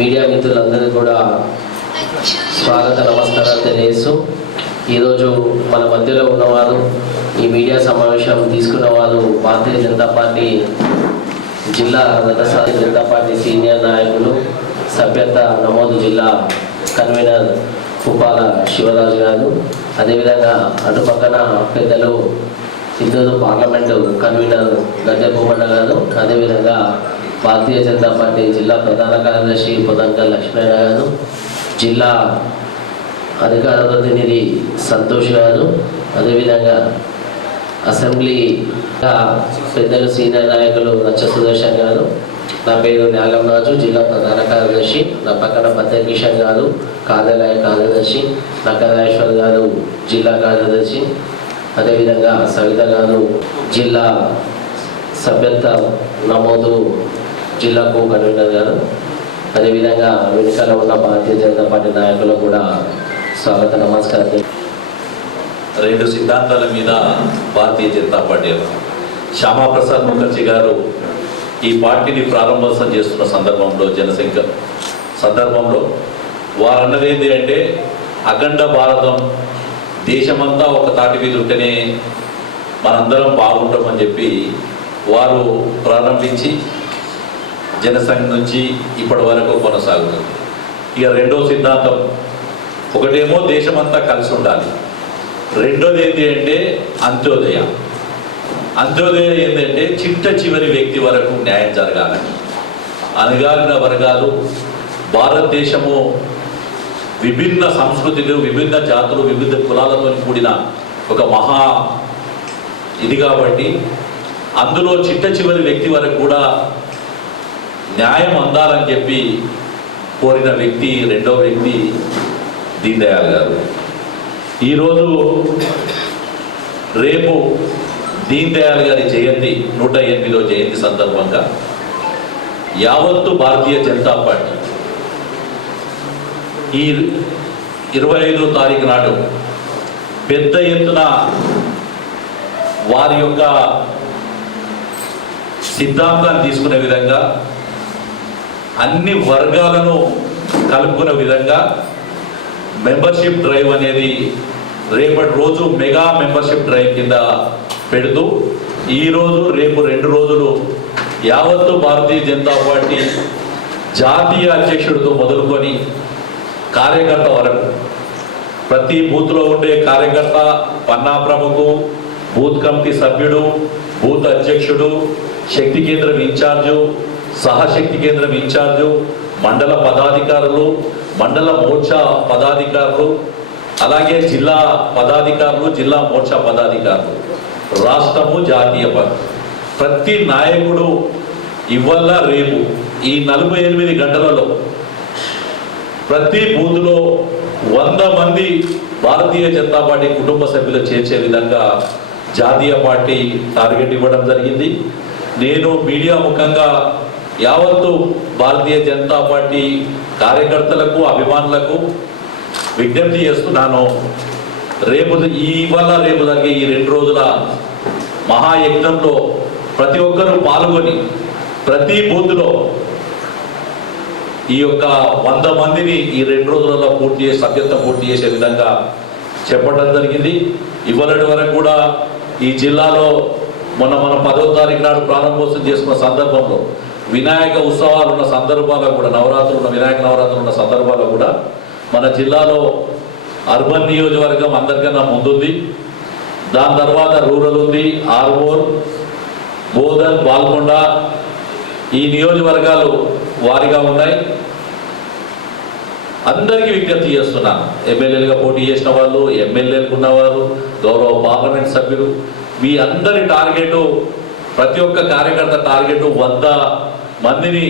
Media మిత్రులందరూ కూడా స్వాగత నమస్కారాలు తెలియజేస్తూ ఈరోజు మన మధ్యలో ఉన్నవారు ఈ మీడియా సమావేశం తీసుకున్న వాళ్ళు భారతీయ జనతా పార్టీ జిల్లా రథసారి జనతా పార్టీ సీనియర్ నాయకులు సభ్యత నమోదు జిల్లా కన్వీనర్ ఉపాల శివరాజు గారు అదేవిధంగా అటుపక్కన పెద్దలు ఇద్దరు పార్లమెంటు కన్వీనర్ గద్దె భూమన్న గారు అదేవిధంగా భారతీయ జనతా పార్టీ జిల్లా ప్రధాన కార్యదర్శి పొదంక లక్ష్మీనారాయణ గారు జిల్లా అధికార ప్రతినిధి సంతోష్ గారు అదేవిధంగా అసెంబ్లీ పెద్దలు సీనియర్ నాయకులు రచ్చ సుదర్శన్ గారు నా పేరు న్యాగం రాజు జిల్లా ప్రధాన కార్యదర్శి నా పక్కన పద్మ కిషన్ గారు కార్యాలయ కార్యదర్శి నక్కరాజేశ్వర్ గారు జిల్లా కార్యదర్శి అదేవిధంగా సవిత గారు జిల్లా సభ్యత్వ నమోదు జిల్లాకు కన్వీనర్ గారు. అదేవిధంగా వెనుకలో ఉన్న భారతీయ జనతా పార్టీ నాయకులు కూడా స్వాగత నమస్కారం. రెండు సిద్ధాంతాల మీద భారతీయ జనతా పార్టీ శ్యామాప్రసాద్ ముఖర్జీ గారు ఈ పార్టీని ప్రారంభోత్సవం చేస్తున్న సందర్భంలో జనసంఖ్య సందర్భంలో వారు అన్నది ఏంటి అంటే అఖండ భారతం దేశమంతా ఒక తాటి మీద ఉంటేనే మనందరం బాగుంటామని చెప్పి వారు ప్రారంభించి జనసంఘ నుంచి ఇప్పటి వరకు కొనసాగుతుంది. ఇక రెండో సిద్ధాంతం ఒకటేమో దేశమంతా కలిసి ఉండాలి. రెండోది ఏంటి అంటే అంత్యోదయ. అంత్యోదయ ఏంటంటే చిట్ట చివరి వ్యక్తి వరకు న్యాయం జరగాలని. అణగారిన వర్గాలు భారతదేశము విభిన్న సంస్కృతులు విభిన్న జాతులు వివిధ కులాలతో కూడిన ఒక మహా ఇది కాబట్టి అందులో చిట్ట చివరి వ్యక్తి వరకు కూడా న్యాయం అందాలని చెప్పి కోరిన వ్యక్తి రెండో వ్యక్తి దీన్ దయాళ్ గారు. ఈరోజు రేపు దీన్ దయాళ్ గారి జయంతి నూట ఎనిమిదో జయంతి సందర్భంగా యావత్తు భారతీయ జనతా పార్టీ ఈ ఇరవై ఐదో తారీఖు నాడు పెద్ద ఎత్తున వారి యొక్క సిద్ధాంతాన్ని తీసుకునే విధంగా అన్ని వర్గాలను కలుపుకునే విధంగా మెంబర్షిప్ డ్రైవ్ అనేది రేపటి రోజు మెగా మెంబర్షిప్ డ్రైవ్ కింద పెడుతూ ఈ రోజు రేపు రెండు రోజులు యావత్తు భారతీయ జనతా పార్టీ జాతీయ అధ్యక్షుడితో మొదలుకొని కార్యకర్త వరకు. ప్రతి బూత్లో ఉండే కార్యకర్త పన్నా ప్రముఖు బూత్ కమిటీ సభ్యుడు బూత్ అధ్యక్షుడు శక్తి కేంద్రం ఇన్ఛార్జు సహశక్తి కేంద్రం ఇన్ఛార్జు మండల పదాధికారులు మండల మోర్చా పదాధికారులు అలాగే జిల్లా పదాధికారులు జిల్లా మోర్చా పదాధికారులు. రాష్ట్రము జాతీయ ప్రతి నాయకుడు ఇవల్ల రేపు? ఈ నలభై ఎనిమిది గంటలలో ప్రతి బూతులో వంద మంది భారతీయ జనతా పార్టీ కుటుంబ సభ్యులు చేర్చే విధంగా జాతీయ పార్టీ టార్గెట్ ఇవ్వడం జరిగింది. నేను మీడియా ముఖంగా యావత్తు భారతీయ జనతా పార్టీ కార్యకర్తలకు అభిమానులకు విజ్ఞప్తి చేస్తున్నాను. రేపు ఈ వల్ల రేపు జరిగే ఈ రెండు రోజుల మహాయజ్ఞంలో ప్రతి ఒక్కరూ పాల్గొని ప్రతి బూత్లో ఈ యొక్క వంద మందిని ఈ రెండు రోజులలో పూర్తి చేసి సభ్యత్వం పూర్తి చేసే విధంగా చెప్పడం జరిగింది. ఇవ్వలటి వరకు కూడా ఈ జిల్లాలో మొన్న మన పదో తారీఖు నాడు ప్రారంభోత్సవం చేసుకున్న సందర్భంలో వినాయక ఉత్సవాలు ఉన్న సందర్భాల్లో కూడా నవరాత్రులు ఉన్న వినాయక నవరాత్రులు ఉన్న సందర్భాల్లో కూడా మన జిల్లాలో అర్బన్ నియోజకవర్గం అందరికన్నా ముందుంది. దాని తర్వాత రూరల్ ఉంది ఆర్మూర్ బోధన్ బాల్కొండ ఈ నియోజకవర్గాలు వారిగా ఉన్నాయి. అందరికీ విజ్ఞప్తి చేస్తున్నాను ఎమ్మెల్యేలుగా పోటీ చేసిన వాళ్ళు ఎమ్మెల్యేలకు ఉన్నవారు గౌరవ పార్లమెంట్ సభ్యులు మీ అందరి టార్గెట్ ప్రతి ఒక్క కార్యకర్త టార్గెట్ వంద మందిని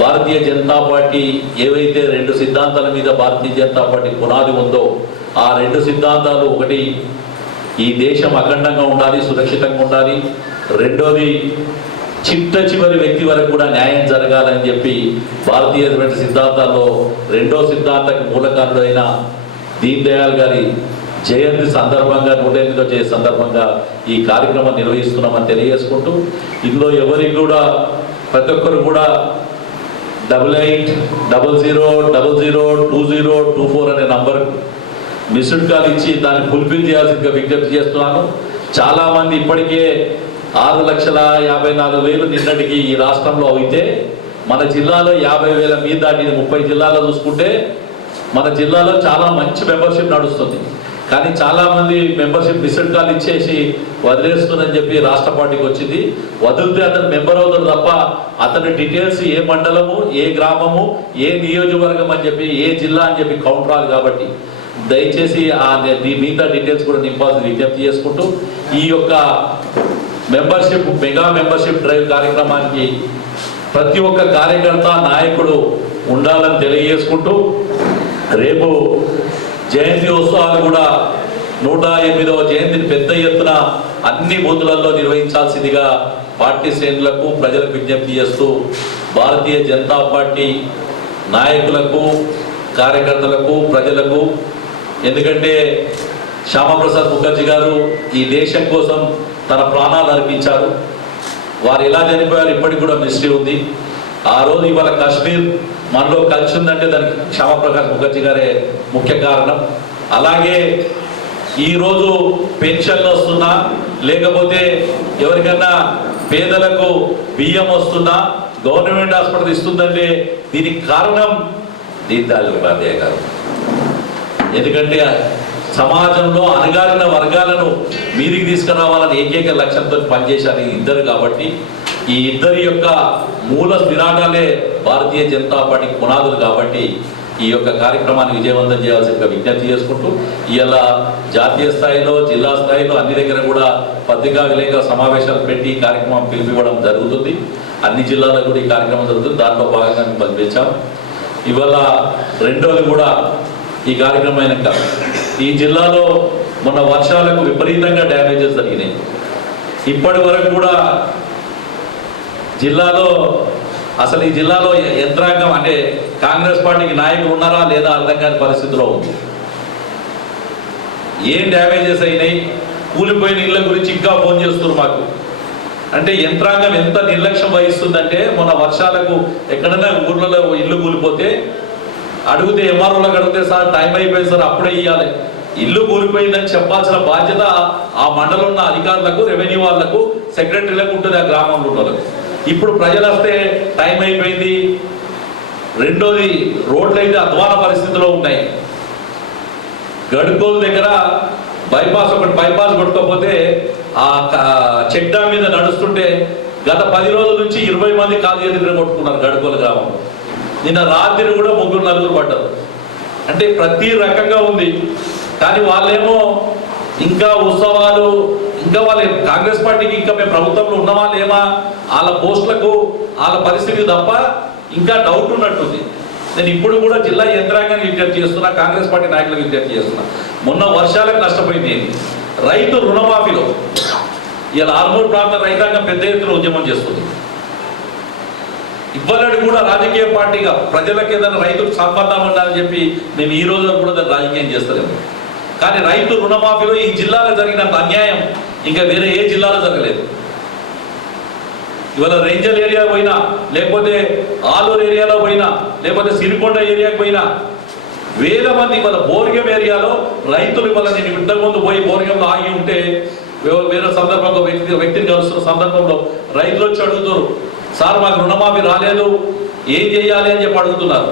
భారతీయ జనతా పార్టీ ఏవైతే రెండు సిద్ధాంతాల మీద భారతీయ జనతా పార్టీ పునాది ఉందో ఆ రెండు సిద్ధాంతాలు ఒకటి ఈ దేశం అఖండంగా ఉండాలి సురక్షితంగా ఉండాలి. రెండోది చిట్ట చివరి వ్యక్తి వరకు కూడా న్యాయం జరగాలని చెప్పి భారతీయ సిద్ధాంతాల్లో రెండో సిద్ధాంతకు మూలకారుడైన దీన్ దయాళ్ గారి జయంతి సందర్భంగా నూట ఎనిమిదో జయంతి సందర్భంగా ఈ కార్యక్రమం నిర్వహిస్తున్నామని తెలియజేసుకుంటూ ఇందులో ఎవరికి కూడా ప్రతి ఒక్కరు కూడా double eight double zero double zero two zero two four అనే నంబర్ మిస్డ్ కాల్ ఇచ్చి దాన్ని ఫుల్ఫిల్ చేయాల్సిందిగా విజ్ఞప్తి చేస్తున్నాను. చాలామంది ఇప్పటికే ఆరు లక్షల యాభై నాలుగు వేలు నిన్నటికి ఈ రాష్ట్రంలో అయితే మన జిల్లాలో యాభై వేల మీద దాటింది. ముప్పై జిల్లాలో చూసుకుంటే మన జిల్లాలో చాలా మంచి మెంబర్షిప్ నడుస్తుంది. కానీ చాలామంది మెంబర్షిప్ డిసెడ్ కాల్ ఇచ్చేసి వదిలేస్తుందని చెప్పి రాష్ట్ర పార్టీకి వచ్చింది. వదిలితే అతను మెంబర్ అవుతాడు తప్ప అతని డీటెయిల్స్ ఏ మండలము ఏ గ్రామము ఏ నియోజకవర్గం అని చెప్పి ఏ జిల్లా అని చెప్పి కౌంట్ రాదు కాబట్టి దయచేసి ఆ మిగతా డీటెయిల్స్ కూడా నింపాల్సి విజ్ఞప్తి చేసుకుంటూ ఈ యొక్క మెంబర్షిప్ మెగా మెంబర్షిప్ డ్రైవ్ కార్యక్రమానికి ప్రతి ఒక్క కార్యకర్త నాయకుడు ఉండాలని తెలియజేసుకుంటూ రేపు జయంతి ఉత్సవాలు కూడా నూట ఎనిమిదవ జయంతిని పెద్ద ఎత్తున అన్ని బూతులలో నిర్వహించాల్సిందిగా పార్టీ శ్రేణులకు ప్రజలకు విజ్ఞప్తి చేస్తూ భారతీయ జనతా పార్టీ నాయకులకు కార్యకర్తలకు ప్రజలకు ఎందుకంటే శ్యామప్రసాద్ ముఖర్జీ గారు ఈ దేశం కోసం తన ప్రాణాలు అర్పించారు. వారు ఎలా చనిపోయారు ఇప్పటికి కూడా మిస్టరీ ఉంది. ఆ రోజు ఇవాళ కాశ్మీర్ మనలో కలిసి ఉందంటే దానికి శ్యామప్రకాష్ ముఖర్జీ గారే ముఖ్య కారణం. అలాగే ఈరోజు పెన్షన్లు వస్తున్నా లేకపోతే ఎవరికన్నా పేదలకు బియ్యం వస్తున్నా గవర్నమెంట్ హాస్పిటల్ ఇస్తుందంటే దీనికి కారణం దీన్ దయాళ్ ఉపాధ్యాయ గారు. ఎందుకంటే సమాజంలో అణగారిన వర్గాలను మీదికి తీసుకురావాలని ఏకైక లక్ష్యంతో పనిచేశారు ఇద్దరు కాబట్టి ఈ ఇద్దరి యొక్క మూల విరాగాలే భారతీయ జనతా పార్టీ పునాదులు కాబట్టి ఈ యొక్క కార్యక్రమాన్ని విజయవంతం చేయాల్సిందిగా విజ్ఞప్తి చేసుకుంటూ ఇలా జాతీయ స్థాయిలో జిల్లా స్థాయిలో అన్ని దగ్గర కూడా పత్రికా విలేకరుల సమావేశాలు పెట్టి ఈ కార్యక్రమం పిలిపివ్వడం జరుగుతుంది. అన్ని జిల్లాల్లో కూడా ఈ కార్యక్రమం జరుగుతుంది. దాంట్లో భాగంగా మేము పంపించాం ఇవాళ రెండోది కూడా ఈ కార్యక్రమం అయినాక ఈ జిల్లాలో మొన్న వర్షాలకు విపరీతంగా డ్యామేజెస్ జరిగినాయి. ఇప్పటి వరకు కూడా జిల్లాలో అసలు ఈ జిల్లాలో యంత్రాంగం అంటే కాంగ్రెస్ పార్టీకి నాయకులు ఉన్నారా లేదా అర్థం కాని పరిస్థితిలో ఉంది. ఏం డ్యామేజెస్ అయినాయి? కూలిపోయిన ఇళ్ళ గురించి ఇంకా ఫోన్ చేస్తున్నారు మాకు. అంటే యంత్రాంగం ఎంత నిర్లక్ష్యం వహిస్తుందంటే మొన్న వర్షాలకు ఎక్కడైనా ఊర్లలో ఇల్లు కూలిపోతే అడిగితే ఎంఆర్ఓలకు అడిగితే సార్ టైం అయిపోయింది సార్ అప్పుడే ఇవ్వాలి ఇల్లు కూలిపోయిందని చెప్పాల్సిన బాధ్యత ఆ మండలం ఉన్న అధికారులకు రెవెన్యూ వాళ్ళకు సెక్రటరీలకు ఉంటుంది ఆ గ్రామంలో ఉన్న వాళ్ళకు ఇప్పుడు ప్రజలు వస్తే టైం అయిపోయింది. రెండోది రోడ్లు అయితే అధ్వాన పరిస్థితిలో ఉన్నాయి గడుకోల దగ్గర బైపాస్ ఒకటి బైపాస్ కొట్టుకోపోతే ఆ చెక్ డ్యామ్ మీద నడుస్తుంటే గత పది రోజుల నుంచి ఇరవై మంది కాలు దగ్గర కొట్టుకున్నారు గడుకోల గ్రామం. నిన్న రాత్రి కూడా ముగ్గురు నలుగురు పడ్డారు. అంటే ప్రతి రకంగా ఉంది. కానీ వాళ్ళేమో ఇంకా ఉత్సవాలు ఇంకా వాళ్ళ కాంగ్రెస్ పార్టీకి ఇంకా మేము ప్రభుత్వంలో ఉన్నమా లేమా? వాళ్ళ పోస్టులకు వాళ్ళ పరిస్థితి తప్ప ఇంకా డౌట్ ఉన్నట్టుంది. నేను ఇప్పుడు కూడా జిల్లా యంత్రాంగాన్ని విజ్ఞప్తి చేస్తున్నా కాంగ్రెస్ పార్టీ నాయకులకు విజ్ఞప్తి చేస్తున్నా. మొన్న వర్షాలకు నష్టపోయింది రైతు రుణమాఫీలో. ఇలా ఆర్మూర్ ప్రాంత రైతాంగం పెద్ద ఎత్తున ఉద్యమం చేస్తుంది. ఇవ్వలేడు కూడా రాజకీయ పార్టీగా ప్రజలకు ఏదైనా రైతుకు సంబంధం ఉండాలని చెప్పి మేము ఈ రోజు కూడా దాన్ని రాజకీయం చేస్తలేము. కానీ రైతు రుణమాఫీలో ఈ జిల్లాలో జరిగినంత అన్యాయం ఇంకా వేరే ఏ జిల్లాలో జరగలేదు. ఇవాళ రేంజల్ ఏరియా పోయినా లేకపోతే ఆలూరు ఏరియాలో పోయినా లేకపోతే సిరికొండ ఏరియాకి పోయినా వేల మంది ఇవాళ బోర్గం ఏరియాలో రైతులు ఇవాళ నేను ఇంతకుముందు పోయి బోర్గంలో ఆగి ఉంటే వేరే సందర్భంలో వ్యక్తి వ్యక్తిని కలుస్తున్న సందర్భంలో రైతులు వచ్చి అడుగుతారు సార్ మాకు రుణమాఫీ రాలేదు ఏం చేయాలి అని చెప్పి అడుగుతున్నారు.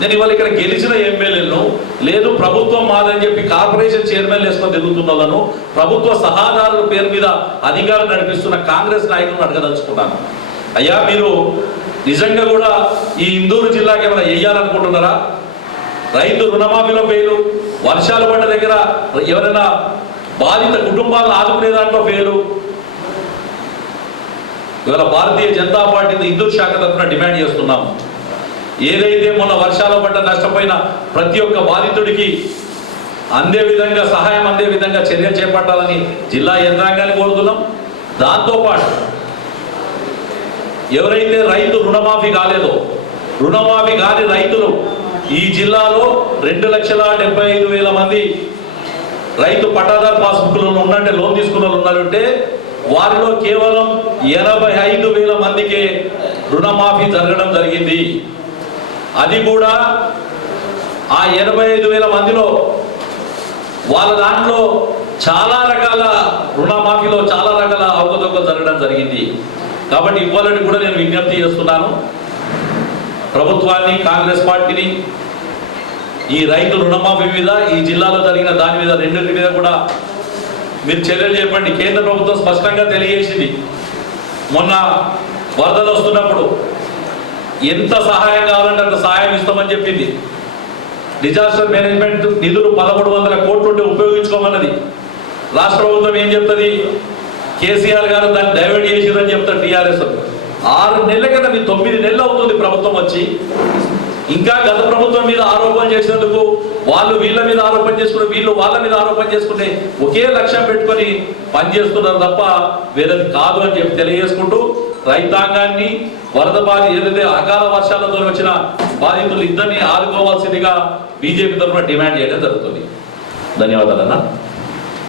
నేను ఇవాళ ఇక్కడ గెలిచిన ఎమ్మెల్యేలను లేదు ప్రభుత్వం మాదని చెప్పి కార్పొరేషన్ చైర్మన్ వేసుకొని తిరుగుతున్నదను ప్రభుత్వ సహాదారుల పేరు మీద అధికారం నడిపిస్తున్న కాంగ్రెస్ నాయకులను అడగదలుచుకున్నాను. అయ్యా మీరు నిజంగా కూడా ఈ ఇందూరు జిల్లాకి ఏమైనా వేయాలనుకుంటున్నారా రైతు రుణమాఫీలో ఫెయిలు వర్షాలు పడ్డ దగ్గర ఎవరైనా బాధిత కుటుంబాలను ఆదుకునే దాంట్లో ఫెయిలు ఇవాళ భారతీయ జనతా పార్టీ ఇందూరు శాఖ తరఫున డిమాండ్ చేస్తున్నాము. ఏదైతే మొన్న వర్షాలు పడ్డ నష్టపోయిన ప్రతి ఒక్క బాధితుడికి అందే విధంగా సహాయం అందే విధంగా చర్యలు చేపట్టాలని జిల్లా యంత్రాంగాన్ని కోరుతున్నాం. దాంతోపాటు ఎవరైతే రైతు రుణమాఫీ కాలేదో రుణమాఫీ కాని రైతులు ఈ జిల్లాలో రెండు లక్షల డెబ్బై ఐదు వేల మంది రైతు పట్టాదారు పాస్బుక్లు ఉన్నంటే లోన్ తీసుకున్న వాళ్ళు ఉన్నారంటే వారిలో కేవలం ఎనభై ఐదు వేల మందికే రుణమాఫీ జరగడం జరిగింది. అది కూడా ఆ ఎనభై ఐదు వేల మందిలో వాళ్ళ దాంట్లో చాలా రకాల రుణమాఫీలో చాలా రకాల అవకతవకలు జరగడం జరిగింది. కాబట్టి ఇవ్వాలని కూడా నేను విజ్ఞప్తి చేస్తున్నాను. ప్రభుత్వాన్ని కాంగ్రెస్ పార్టీని ఈ రైతు రుణమాఫీ మీద ఈ జిల్లాలో జరిగిన దాని మీద రెండింటి మీద కూడా మీరు చర్యలు చెప్పండి కేంద్ర ప్రభుత్వం స్పష్టంగా తెలియజేసింది. మొన్న వరదలు వస్తున్నప్పుడు ఎంత సహాయం కావాలంటే అంత సహాయం ఇస్తామని చెప్పింది. డిజాస్టర్ మేనేజ్మెంట్ నిధులు పదమూడు వందల కోట్లు ఉపయోగించుకోమన్నది. రాష్ట్ర ప్రభుత్వం ఏం చెప్తుంది? కేసీఆర్ గారు దాన్ని డైవర్ట్ చేసిరని చెప్తారు టీఆర్ఎస్ ఆరు నెలల కదా తొమ్మిది నెలలు అవుతుంది ప్రభుత్వం వచ్చి. ఇంకా గత ప్రభుత్వం మీద ఆరోపణ చేసినందుకు వాళ్ళు వీళ్ళ మీద ఆరోపణ చేసుకుని వీళ్ళు వాళ్ళ మీద ఆరోపణ చేసుకుంటే ఒకే లక్ష్యం పెట్టుకొని పనిచేస్తున్నారు తప్ప వేరేది కాదు అని చెప్పి తెలియజేసుకుంటూ రైతాంగాన్ని వరద బాధ ఏదైతే అకాల వర్షాలతో వచ్చిన బాధితులు ఇద్దరిని ఆదుకోవాల్సిందిగా బీజేపీ తరఫున డిమాండ్ చేయడం జరుగుతుంది. ధన్యవాదాలన్నా.